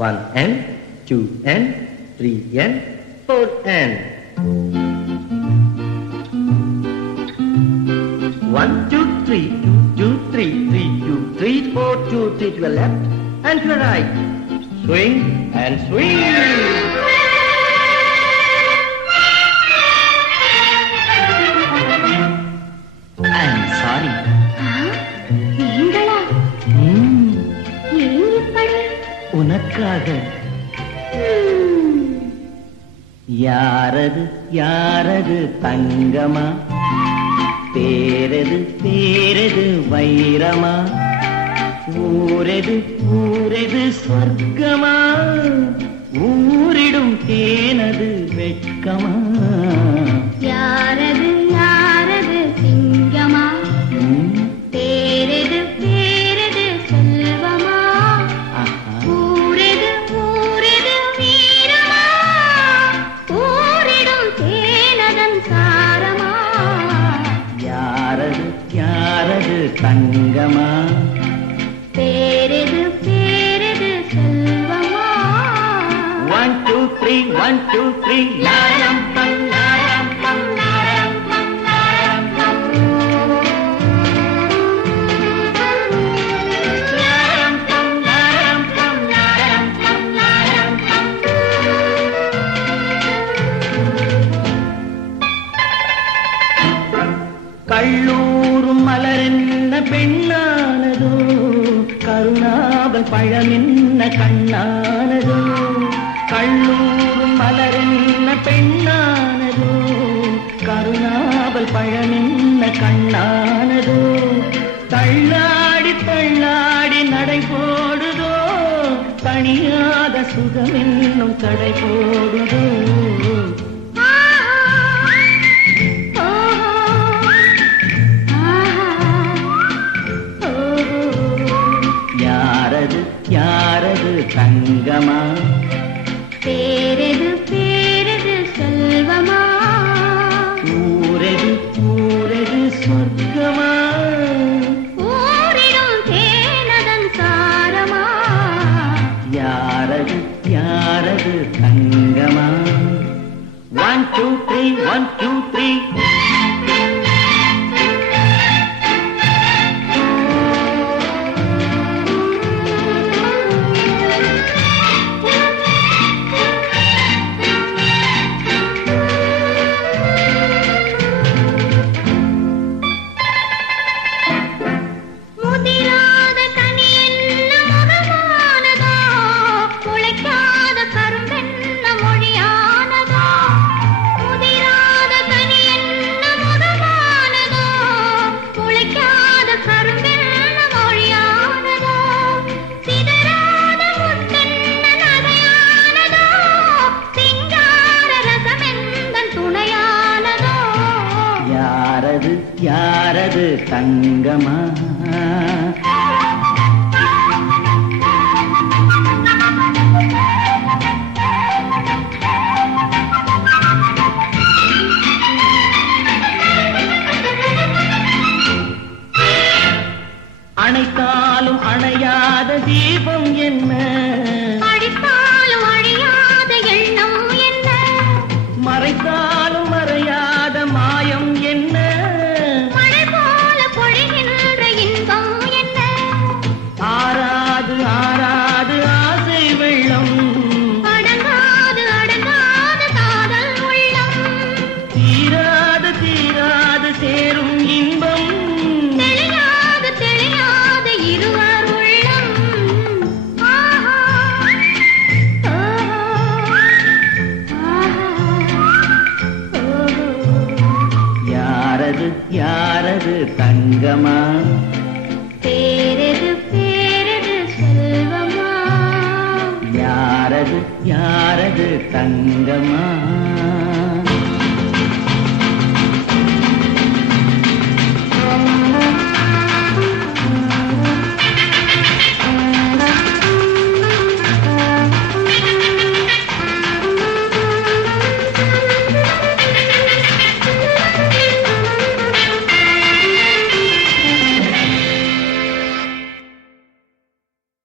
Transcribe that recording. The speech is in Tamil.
1N, 2N, 3N, 4N. 1, 2, 3, 2, 2, 3, 3, 2, 3, 4, 2, 3 to your left and to your right. Swing and swing. I'm sorry. நீங்களா? ஏன் இப்படி? உனக்காக. யாரது யாரது தங்கமா, பேரது பேரது வைரமா, ஊரது ஊரது சொர்க்கமா, ஊரிடும் தேனது வெட்கமா. யாரது யாரது சிங்கமா, பேரது பேரது செல்வமா, ஊரது ஊரது வீரமா, ஊரிடும் தேனதன் சாரமா. யாரது யாரது தங்கமா, பேரது பேரது செல்வமா. 1, 2, 3, 1, 2, 3, லாயம் பம் லாயம் பம் லாயம் பம் லாயம் பம். லாயம் பம் லாயம் பம் லாயம் பம் லாயம் பம். கள்ளூரும் மலரென்ன பெண்ணானதோ, கருணாவல் பழமென்ன கண்ணானதோ. கள்ளூரும் மலரென்ன பெண்ணானதோ, கருணாவல் பழமென்ன கண்ணானதோ. தள்ளாடி தள்ளாடி நடை போடுதோ, தணியாத சுகமென்னும் தடை போடுதோ. யாரது யாரது தங்கமா, பேரது பேரது செல்வமா, ஊரது ஊரது சொர்க்கமா, ஊரிடும் தேனதன் சாரமா. யாரது யாரது தங்கமா. 1, 2, 3, 1, 2, 3. முதிராத கனி என்ன முகமானதோ, முளைக்காத கரும்பென்ன மொழியானதோ. முதிராத கனி என்ன முகமானதோ, முளைக்காத கரும்பென்ன மொழியானதோ. சிதறாத முத்தென்ன நகையானதோ, சிங்கார ரசமெந்தன் துணையானதோ. யாரது யாரது தங்கமா, அணைத்தாலும் அணையாத தீபம் என்ன, அடித்தாலும் அழியாத எண்ணம் என்ன, மறைத்தாலும் மறையாத மாயம் என்ன. மழை போல பொழிகின்ற இன்பம் என்ன, ஆராது ஆராது ஆசை வெள்ளம், அடங்காது அடங்காத காதல் உள்ளம். தீராது தீராது சேரும் இன்பம். தெளியாது தெளியாது இருவர் உள்ளம். ஆஹா, ஓஹோ, ஆஹா, ஓஹோ. யாரது யாரது தங்கமா, பேரது பேரது செல்வமா, யாரது யாரது தங்கமா.